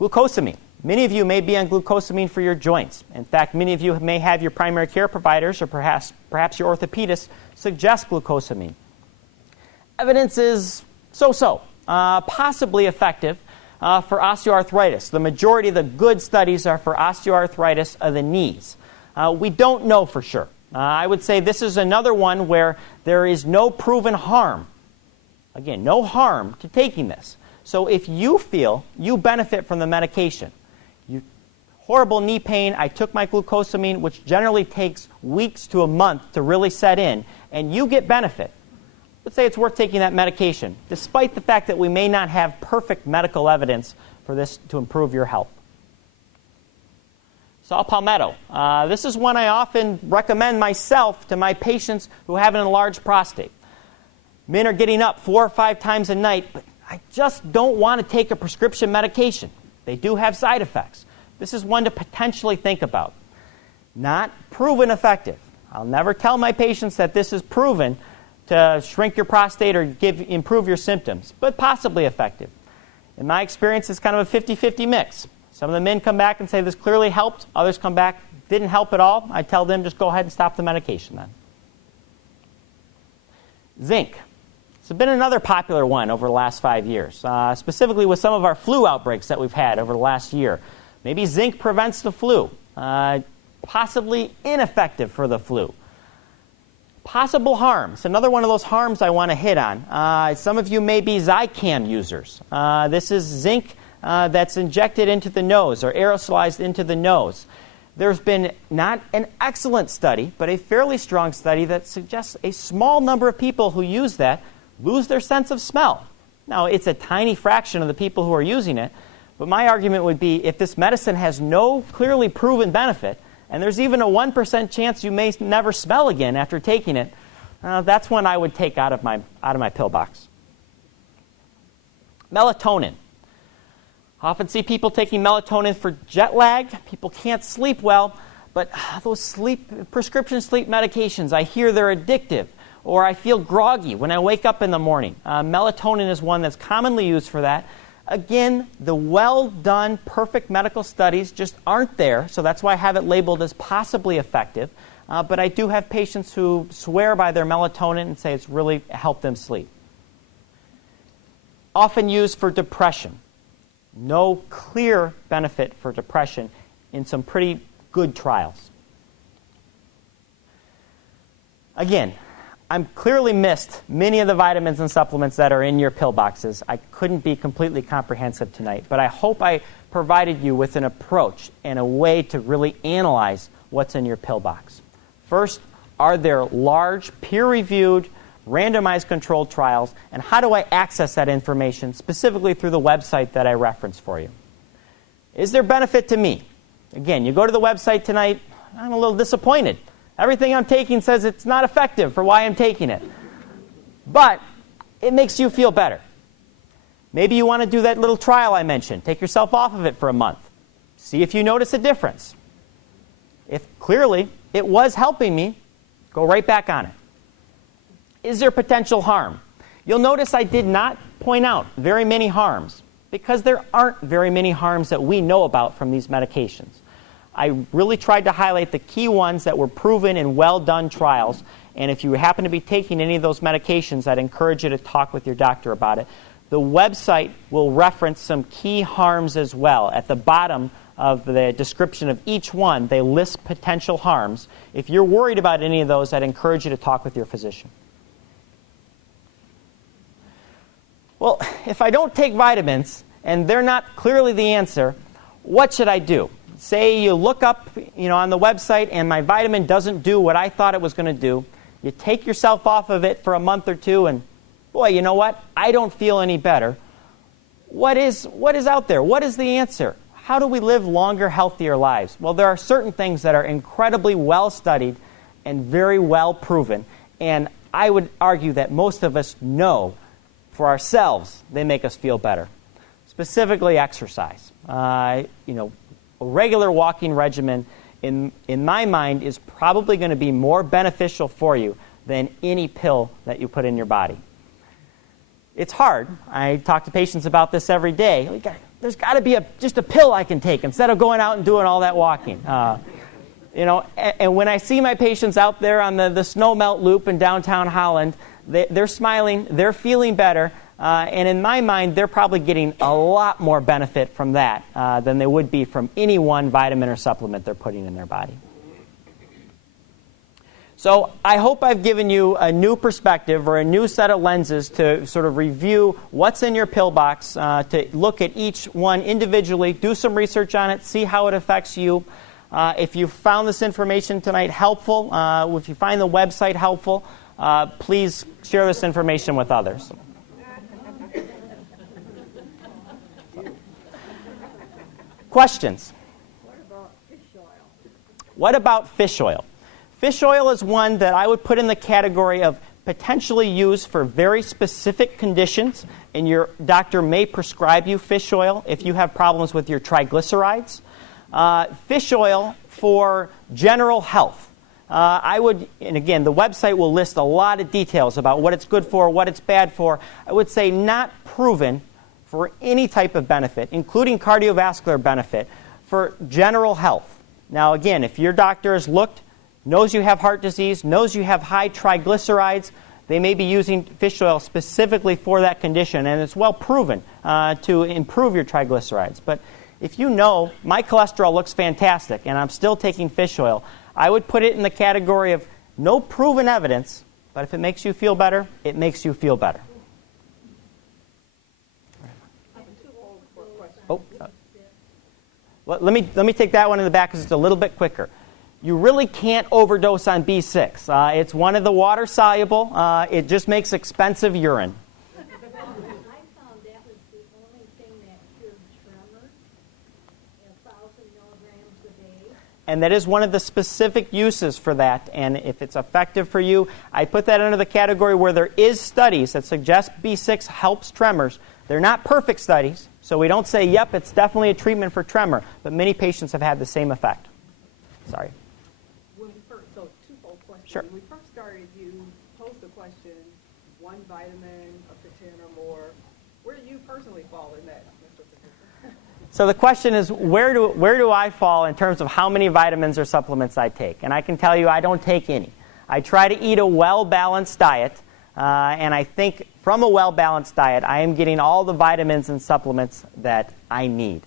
Glucosamine. Many of you may be on glucosamine for your joints. In fact, many of you may have your primary care providers or perhaps your orthopedist suggest glucosamine. Evidence is so-so, possibly effective for osteoarthritis. The majority of the good studies are for osteoarthritis of the knees. We don't know for sure. I would say this is another one where there is no proven harm. Again, no harm to taking this. So if you feel you benefit from the medication, horrible knee pain, I took my glucosamine, which generally takes weeks to a month to really set in, and you get benefit, let's say it's worth taking that medication, despite the fact that we may not have perfect medical evidence for this to improve your health. Saw palmetto. This is one I often recommend myself to my patients who have an enlarged prostate. Men are getting up 4 or 5 times a night, but I just don't want to take a prescription medication. They do have side effects. This is one to potentially think about. Not proven effective. I'll never tell my patients that this is proven to shrink your prostate or improve your symptoms, but possibly effective. In my experience, it's kind of a 50-50 mix. Some of the men come back and say this clearly helped. Others come back, didn't help at all. I tell them just go ahead and stop the medication then. Zinc. It's been another popular one over the last 5 years, specifically with some of our flu outbreaks that we've had over the last year. Maybe zinc prevents the flu, possibly ineffective for the flu. Possible harms. Another one of those harms I want to hit on. Some of you may be Zicam users. This is zinc that's injected into the nose or aerosolized into the nose. There's been not an excellent study, but a fairly strong study that suggests a small number of people who use that lose their sense of smell. Now, it's a tiny fraction of the people who are using it, but my argument would be if this medicine has no clearly proven benefit, and there's even a 1% chance you may never smell again after taking it, that's one I would take out of my pill box. Melatonin. Often see people taking melatonin for jet lag. People can't sleep well, but those prescription sleep medications, I hear they're addictive, or I feel groggy when I wake up in the morning. Melatonin is one that's commonly used for that. Again, the well-done, perfect medical studies just aren't there, so that's why I have it labeled as possibly effective. but I do have patients who swear by their melatonin and say it's really helped them sleep. Often used for depression. No clear benefit for depression in some pretty good trials. Again, I'm clearly missed many of the vitamins and supplements that are in your pill boxes. I couldn't be completely comprehensive tonight, but I hope I provided you with an approach and a way to really analyze what's in your pill box. First, are there large, peer-reviewed, randomized controlled trials, and how do I access that information, specifically through the website that I referenced for you? Is there benefit to me? Again, you go to the website tonight, I'm a little disappointed. Everything I'm taking says it's not effective for why I'm taking it. But it makes you feel better. Maybe you want to do that little trial I mentioned. Take yourself off of it for a month. See if you notice a difference. If clearly it was helping me, go right back on it. Is there potential harm? You'll notice I did not point out very many harms because there aren't very many harms that we know about from these medications. I really tried to highlight the key ones that were proven in well-done trials. And if you happen to be taking any of those medications, I'd encourage you to talk with your doctor about it. The website will reference some key harms as well. At the bottom of the description of each one, they list potential harms. If you're worried about any of those, I'd encourage you to talk with your physician. Well, if I don't take vitamins and they're not clearly the answer, what should I do? Say you look up on the website and my vitamin doesn't do what I thought it was going to do. You take yourself off of it for a month or two and, boy, you know what? I don't feel any better. What is out there? What is the answer? How do we live longer, healthier lives? Well, there are certain things that are incredibly well studied and very well proven. And I would argue that most of us know for ourselves they make us feel better. Specifically exercise. A regular walking regimen, in my mind, is probably going to be more beneficial for you than any pill that you put in your body. It's hard. I talk to patients about this every day. There's got to be just a pill I can take instead of going out and doing all that walking. And when I see my patients out there on the snow melt loop in downtown Holland, they're smiling, they're feeling better. And in my mind, they're probably getting a lot more benefit from that than they would be from any one vitamin or supplement they're putting in their body. So I hope I've given you a new perspective or a new set of lenses to sort of review what's in your pill box, to look at each one individually, do some research on it, see how it affects you. If you found this information tonight helpful, if you find the website helpful, please share this information with others. Questions? What about fish oil? Fish oil is one that I would put in the category of potentially used for very specific conditions, and your doctor may prescribe you fish oil if you have problems with your triglycerides. Fish oil for general health. And again, the website will list a lot of details about what it's good for, what it's bad for. I would say not proven for any type of benefit, including cardiovascular benefit, for general health. Now, again, if your doctor has looked, knows you have heart disease, knows you have high triglycerides, they may be using fish oil specifically for that condition, and it's well proven to improve your triglycerides. But if you know, my cholesterol looks fantastic, and I'm still taking fish oil, I would put it in the category of no proven evidence, but if it makes you feel better, it makes you feel better. Let me take that one in the back because it's a little bit quicker. You really can't overdose on B6. It's one of the water-soluble. It just makes expensive urine. I found that was the only thing that cured tremors, 1,000 milligrams a day. And that is one of the specific uses for that. And if it's effective for you, I put that under the category where there is studies that suggest B6 helps tremors. They're not perfect studies, so we don't say, yep, it's definitely a treatment for tremor. But many patients have had the same effect. Sorry. So twofold question. Sure. When we first started, you posed the question, one vitamin up to 10 or more. Where do you personally fall in that, Mr. Physician? So the question is, where do I fall in terms of how many vitamins or supplements I take? And I can tell you I don't take any. I try to eat a well-balanced diet, and I think from a well-balanced diet, I am getting all the vitamins and supplements that I need.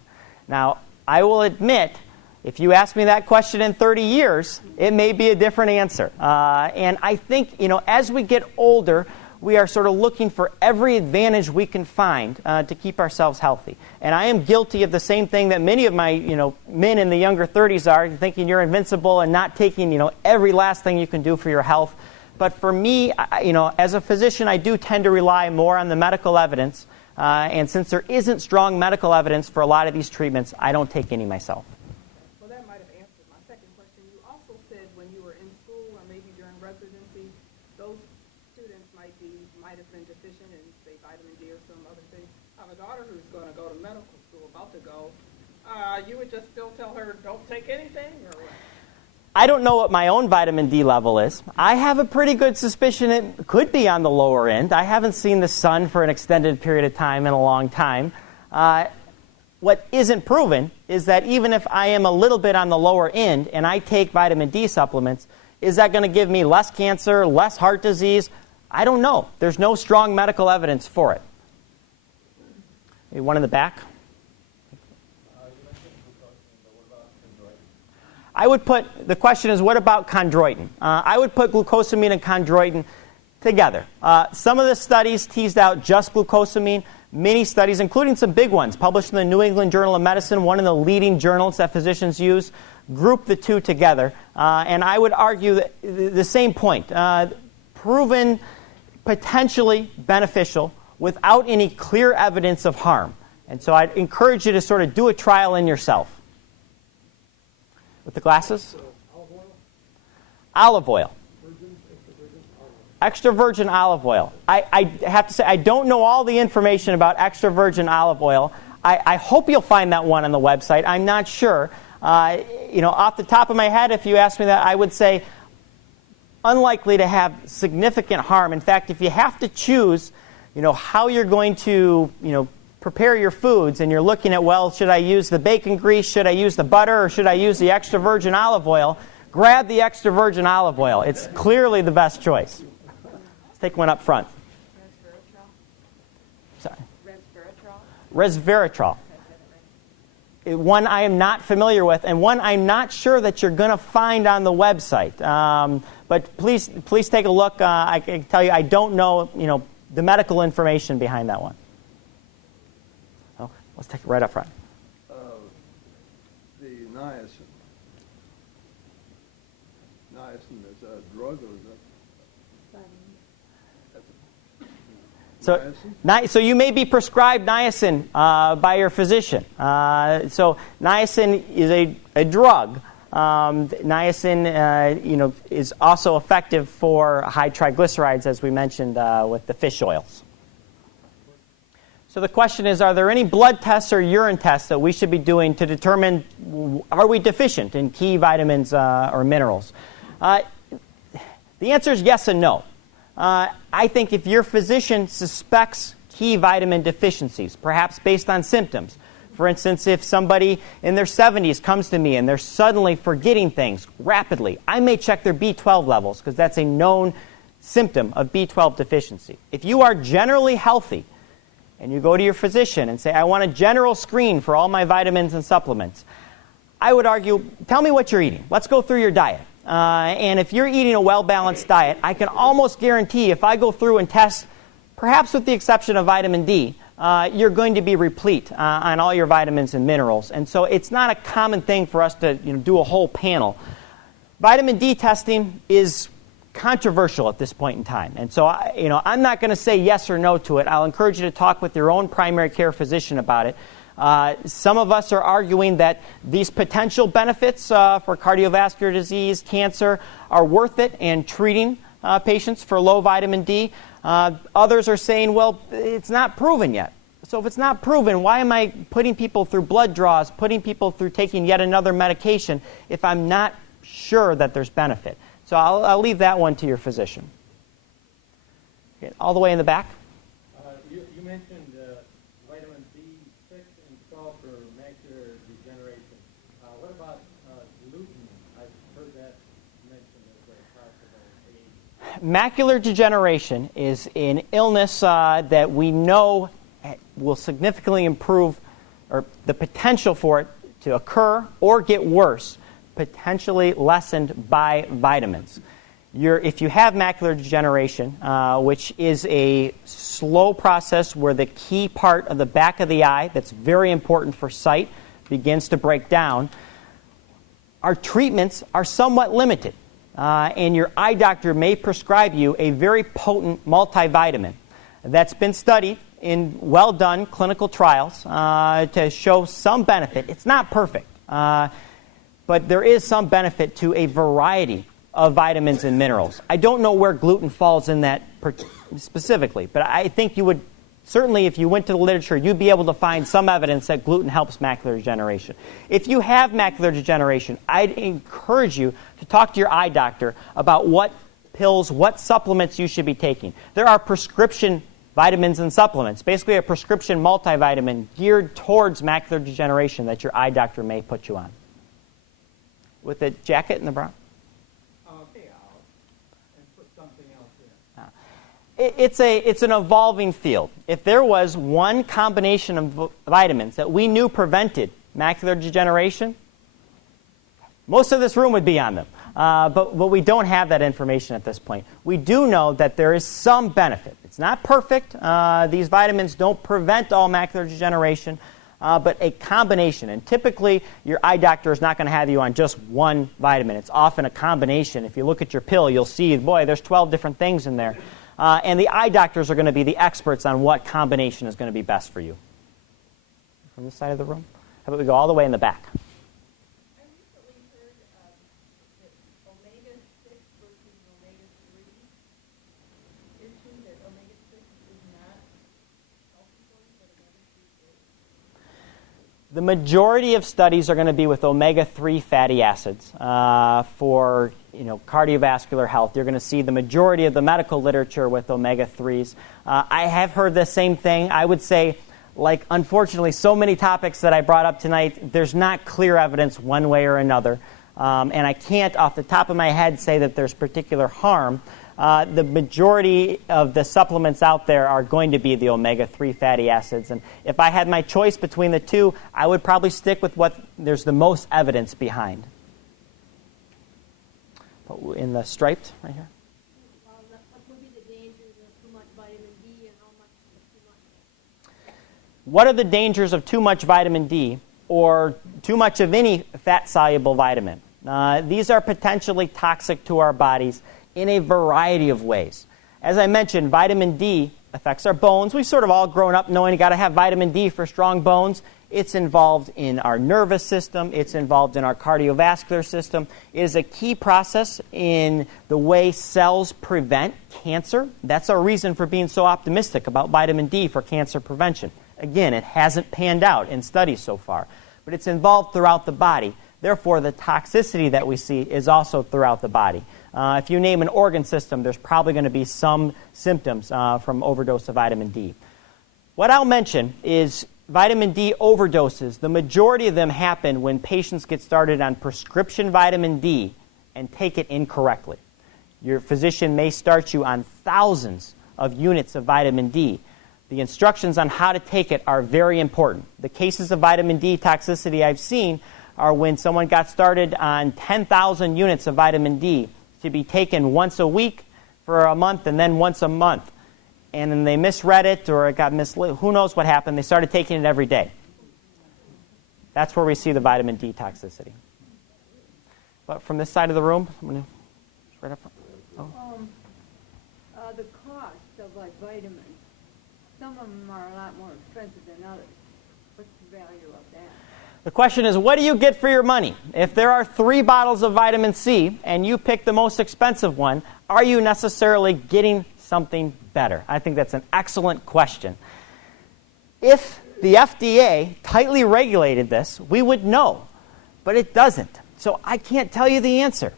Now, I will admit, if you ask me that question in 30 years, it may be a different answer. And I think, as we get older, we are sort of looking for every advantage we can find to keep ourselves healthy. And I am guilty of the same thing that many of my men in the younger 30s are, thinking you're invincible and not taking every last thing you can do for your health. But for me, as a physician, I do tend to rely more on the medical evidence. And since there isn't strong medical evidence for a lot of these treatments, I don't take any myself. Well, that might have answered my second question. You also said when you were in school or maybe during residency, those students might have been deficient in, say, vitamin D or some other thing. I have a daughter who's going to go to medical school, about to go. You would just still tell her, don't take anything, or what? I don't know what my own vitamin D level is. I have a pretty good suspicion it could be on the lower end. I haven't seen the sun for an extended period of time in a long time. What isn't proven is that even if I am a little bit on the lower end and I take vitamin D supplements, is that going to give me less cancer, less heart disease? I don't know. There's no strong medical evidence for it. Maybe one in the back? I would put, the question is, what about chondroitin? I would put glucosamine and chondroitin together. Some of the studies teased out just glucosamine. Many studies, including some big ones, published in the New England Journal of Medicine, one of the leading journals that physicians use, group the two together. And I would argue that the same point. Proven potentially beneficial without any clear evidence of harm. And so I'd encourage you to sort of do a trial in yourself. With the glasses? Olive oil. Extra virgin olive oil. I have to say, I don't know all the information about extra virgin olive oil. I hope you'll find that one on the website. I'm not sure. Off the top of my head, if you ask me that, I would say unlikely to have significant harm. In fact, if you have to choose, how you're going to, prepare your foods, and you're looking at, well, should I use the bacon grease, should I use the butter, or should I use the extra virgin olive oil? Grab the extra virgin olive oil. It's clearly the best choice. Let's take one up front. Sorry. Resveratrol. One I am not familiar with, and one I'm not sure that you're going to find on the website. But please take a look. I can tell you I don't know, the medical information behind that one. Oh, let's take it right up front. The niacin. Niacin is a drug, or is that? So you may be prescribed niacin by your physician. So niacin is a drug. Niacin, is also effective for high triglycerides, as we mentioned with the fish oils. So the question is, are there any blood tests or urine tests that we should be doing to determine are we deficient in key vitamins or minerals? The answer is yes and no. I think if your physician suspects key vitamin deficiencies, perhaps based on symptoms, for instance, if somebody in their 70s comes to me and they're suddenly forgetting things rapidly, I may check their B12 levels because that's a known symptom of B12 deficiency. If you are generally healthy and you go to your physician and say, I want a general screen for all my vitamins and supplements, I would argue, tell me what you're eating. Let's go through your diet. And if you're eating a well-balanced diet, I can almost guarantee if I go through and test, perhaps with the exception of vitamin D, you're going to be replete on all your vitamins and minerals. And so it's not a common thing for us to do a whole panel. Vitamin D testing is controversial at this point in time. And so I'm not going to say yes or no to it. I'll encourage you to talk with your own primary care physician about it. Some of us are arguing that these potential benefits for cardiovascular disease, cancer, are worth it in treating patients for low vitamin D. Others are saying, well, it's not proven yet. So if it's not proven, why am I putting people through blood draws, putting people through taking yet another medication if I'm not sure that there's benefit? So I'll leave that one to your physician. Okay, all the way in the back. You mentioned vitamin B6 and 12 protocol for macular degeneration. What about gluten? I've heard that mentioned as a possible aid. Macular degeneration is an illness that we know will significantly improve, or the potential for it to occur or get worse, potentially lessened by vitamins. If you have macular degeneration, which is a slow process where the key part of the back of the eye that's very important for sight begins to break down, our treatments are somewhat limited. And your eye doctor may prescribe you a very potent multivitamin that's been studied in well-done clinical trials to show some benefit. It's not perfect, but there is some benefit to a variety of vitamins and minerals. I don't know where gluten falls in that specifically, but I think you would, certainly if you went to the literature, you'd be able to find some evidence that gluten helps macular degeneration. If you have macular degeneration, I'd encourage you to talk to your eye doctor about what pills, what supplements you should be taking. There are prescription vitamins and supplements, basically a prescription multivitamin geared towards macular degeneration that your eye doctor may put you on. With the jacket and the brown? It's an evolving field. If there was one combination of vitamins that we knew prevented macular degeneration, most of this room would be on them. But we don't have that information at this point. We do know that there is some benefit. It's not perfect. These vitamins don't prevent all macular degeneration, but a combination. And typically, your eye doctor is not going to have you on just one vitamin. It's often a combination. If you look at your pill, you'll see, boy, there's 12 different things in there. And the eye doctors are going to be the experts on what combination is going to be best for you. From this side of the room? How about we go all the way in the back? I recently heard that omega-6 versus omega-3 issue, that omega-6 is not healthy for you, but omega-3 is. The majority of studies are going to be with omega-3 fatty acids for cardiovascular health. You're going to see the majority of the medical literature with omega-3s. I have heard the same thing. I would say, like, unfortunately, so many topics that I brought up tonight, there's not clear evidence one way or another. And I can't, off the top of my head, say that there's particular harm. The majority of the supplements out there are going to be the omega-3 fatty acids. And if I had my choice between the two, I would probably stick with what there's the most evidence behind. In the striped right here. What would be the dangers of too much vitamin D and how much is too much? What are the dangers of too much vitamin D or too much of any fat-soluble vitamin? These are potentially toxic to our bodies in a variety of ways. As I mentioned, vitamin D affects our bones. We've sort of all grown up knowing you got to have vitamin D for strong bones. It's involved in our nervous system. It's involved in our cardiovascular system. It is a key process in the way cells prevent cancer. That's our reason for being so optimistic about vitamin D for cancer prevention. Again, it hasn't panned out in studies so far, but it's involved throughout the body. Therefore, the toxicity that we see is also throughout the body. If you name an organ system, there's probably going to be some symptoms from overdose of vitamin D. What I'll mention is vitamin D overdoses. The majority of them happen when patients get started on prescription vitamin D and take it incorrectly. Your physician may start you on thousands of units of vitamin D. The instructions on how to take it are very important. The cases of vitamin D toxicity I've seen are when someone got started on 10,000 units of vitamin D to be taken once a week for a month and then once a month. And then they misread it or it got misled. Who knows what happened? They started taking it every day. That's where we see the vitamin D toxicity. But from this side of the room, right up front. Oh. The cost of vitamins. Some of them are a lot more expensive than others. What's the value of that? The question is, what do you get for your money? If there are 3 bottles of vitamin C and you pick the most expensive one, are you necessarily getting something better? I think that's an excellent question. If the FDA tightly regulated this, we would know, but it doesn't. So I can't tell you the answer.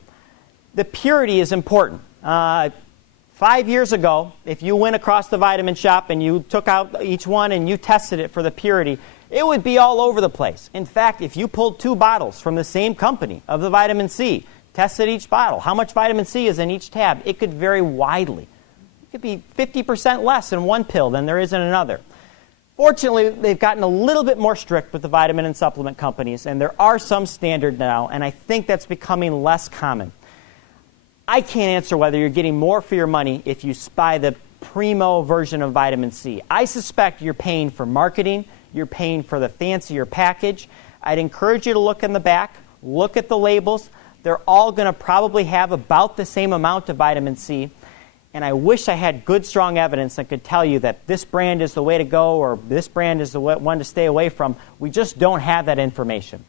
The purity is important. 5 years ago, if you went across the vitamin shop and you took out each one and you tested it for the purity, It would be all over the place. In fact, if you pulled 2 bottles from the same company of the vitamin C, tested each bottle, how much vitamin C is in each tab, it could vary widely. It could be 50% less in one pill than there is in another. Fortunately, they've gotten a little bit more strict with the vitamin and supplement companies, and there are some standards now, and I think that's becoming less common. I can't answer whether you're getting more for your money if you buy the primo version of vitamin C. I suspect you're paying for marketing, you're paying for the fancier package. I'd encourage you to look in the back, look at the labels. They're all going to probably have about the same amount of vitamin C. And I wish I had good, strong evidence that could tell you that this brand is the way to go or this brand is the one to stay away from. We just don't have that information.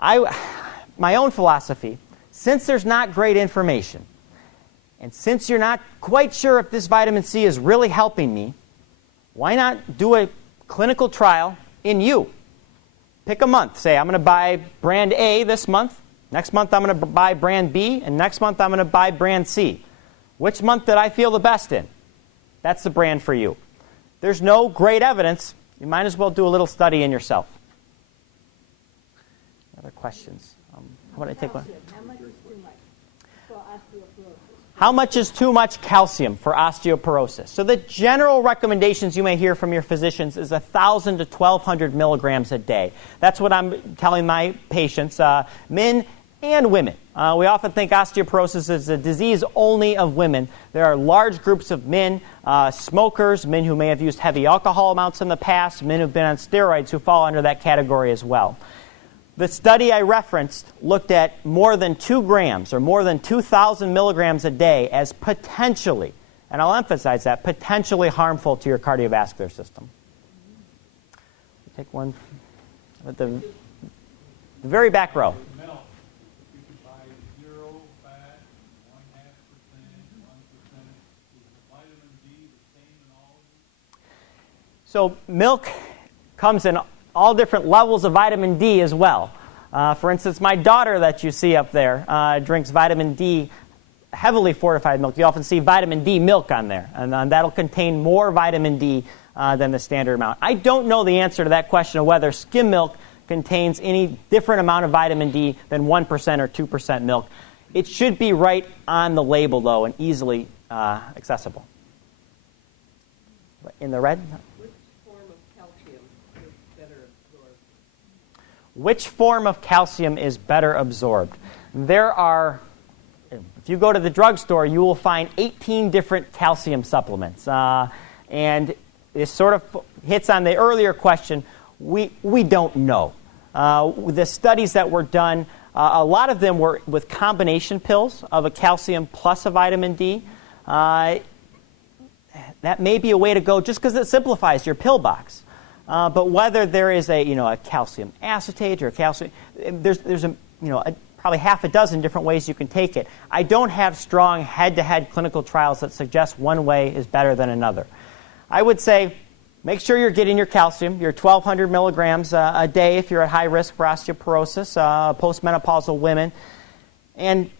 My own philosophy, since there's not great information, and since you're not quite sure if this vitamin C is really helping me, why not do a clinical trial in you? Pick a month. Say, I'm going to buy brand A this month. Next month, I'm going to buy brand B. And next month, I'm going to buy brand C. Which month did I feel the best in? That's the brand for you. There's no great evidence. You might as well do a little study in yourself. Other questions? How about I take one? How much is too much for osteoporosis? How much is too much calcium for osteoporosis? So the general recommendations you may hear from your physicians is 1,000 to 1,200 milligrams a day. That's what I'm telling my patients, men and women. We often think osteoporosis is a disease only of women. There are large groups of men, smokers, men who may have used heavy alcohol amounts in the past, men who've been on steroids who fall under that category as well. The study I referenced looked at more than 2 grams or more than 2,000 milligrams a day as potentially, and I'll emphasize that, potentially harmful to your cardiovascular system. Take one at the very back row. Milk, you could buy 0 fat, 0.5%, 1%. Is the vitamin D the same in all of them? So milk comes in all different levels of vitamin D as well. For instance, my daughter that you see up there drinks vitamin D, heavily fortified milk. You often see vitamin D milk on there, and that'll contain more vitamin D than the standard amount. I don't know the answer to that question of whether skim milk contains any different amount of vitamin D than 1% or 2% milk. It should be right on the label, though, and easily accessible. In the red? Which form of calcium is better absorbed? There are, if you go to the drugstore, you will find 18 different calcium supplements. And this sort of hits on the earlier question, we don't know. The studies that were done, a lot of them were with combination pills of a calcium plus a vitamin D. That may be a way to go just because it simplifies your pill box. But whether there is a calcium acetate or a calcium, there's probably half a dozen different ways you can take it. I don't have strong head-to-head clinical trials that suggest one way is better than another. I would say make sure you're getting your calcium, your 1,200 milligrams a day if you're at high risk for osteoporosis, postmenopausal women, and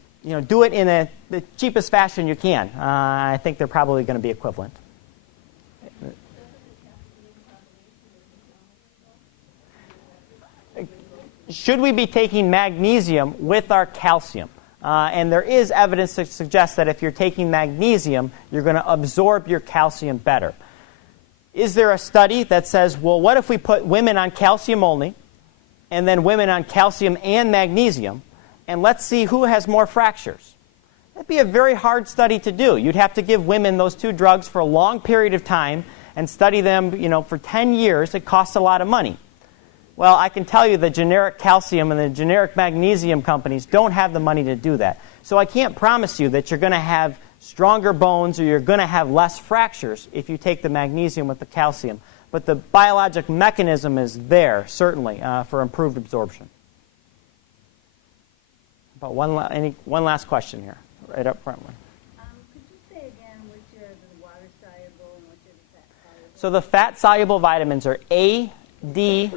do it in the cheapest fashion you can. I think they're probably going to be equivalent. Should we be taking magnesium with our calcium? And there is evidence to suggest that if you're taking magnesium, you're going to absorb your calcium better. Is there a study that says, well, what if we put women on calcium only, and then women on calcium and magnesium, and let's see who has more fractures? That'd be a very hard study to do. You'd have to give women those 2 drugs for a long period of time and study them, for 10 years. It costs a lot of money. Well, I can tell you the generic calcium and the generic magnesium companies don't have the money to do that. So I can't promise you that you're going to have stronger bones or you're going to have less fractures if you take the magnesium with the calcium. But the biologic mechanism is there, certainly, for improved absorption. About one last question here, right up front. Could you say again which are the water-soluble and which are the fat-soluble? So the fat-soluble vitamins are A, D,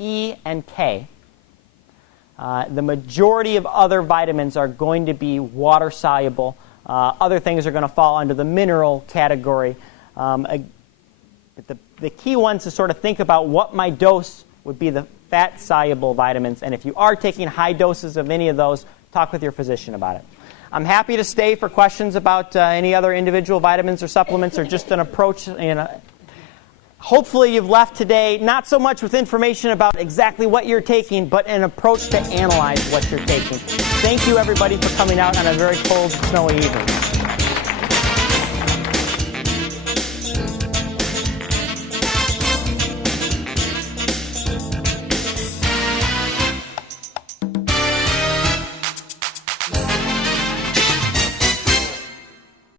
E, and K. The majority of other vitamins are going to be water-soluble. Other things are going to fall under the mineral category. But the key ones to sort of think about what my dose would be the fat-soluble vitamins. And if you are taking high doses of any of those, talk with your physician about it. I'm happy to stay for questions about any other individual vitamins or supplements or just an approach. Hopefully you've left today not so much with information about exactly what you're taking, but an approach to analyze what you're taking. Thank you, everybody, for coming out on a very cold, snowy evening.